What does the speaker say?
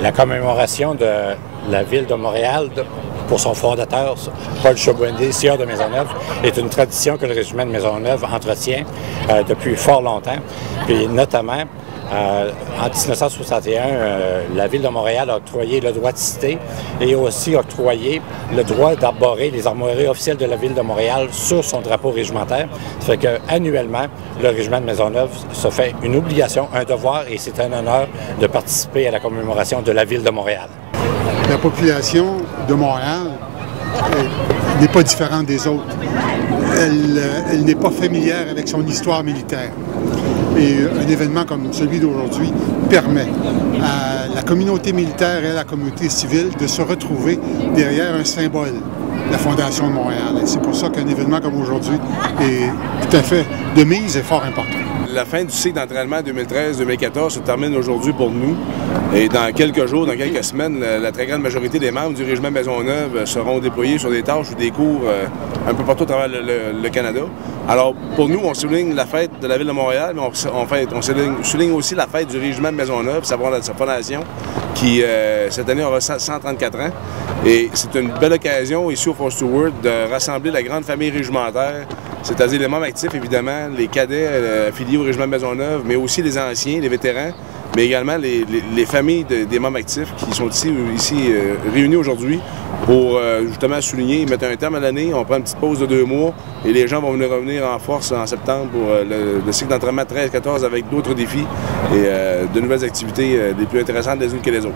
La commémoration de la ville de Montréal pour son fondateur, Paul Chaubuendé, sieur de Maisonneuve, est une tradition que le régiment de Maisonneuve entretient depuis fort longtemps. Puis notamment, en 1961, la ville de Montréal a octroyé le droit de citer et aussi octroyé le droit d'arborer les armoiries officielles de la ville de Montréal sur son drapeau régimentaire. Ça fait qu'annuellement, le régiment de Maisonneuve se fait une obligation, un devoir, et c'est un honneur de participer à la commémoration de la ville de Montréal. La population de Montréal n'est pas différente des autres. Elle n'est pas familière avec son histoire militaire. Et un événement comme celui d'aujourd'hui permet à la communauté militaire et à la communauté civile de se retrouver derrière un symbole, la Fondation de Montréal. Et c'est pour ça qu'un événement comme aujourd'hui est tout à fait de mise et fort important. La fin du cycle d'entraînement 2013-2014 se termine aujourd'hui pour nous. Et dans quelques jours, dans quelques semaines, la très grande majorité des membres du régiment Maisonneuve seront déployés sur des tâches ou des cours un peu partout à travers le Canada. Alors, pour nous, on souligne la fête de la Ville de Montréal, mais on souligne aussi la fête du régiment de Maisonneuve, sa fondation, qui, cette année, aura 134 ans. Et c'est une belle occasion, ici au Fort Stewart, de rassembler la grande famille régimentaire, c'est-à-dire les membres actifs, évidemment, les cadets affiliés au régiment de Maisonneuve, mais aussi les anciens, les vétérans, mais également les familles des membres actifs qui sont ici réunis aujourd'hui pour justement souligner, mettre un terme à l'année. On prend une petite pause de 2 mois et les gens vont venir revenir en force en septembre pour le cycle d'entraînement 13-14 avec d'autres défis et de nouvelles activités les plus intéressantes les unes que les autres.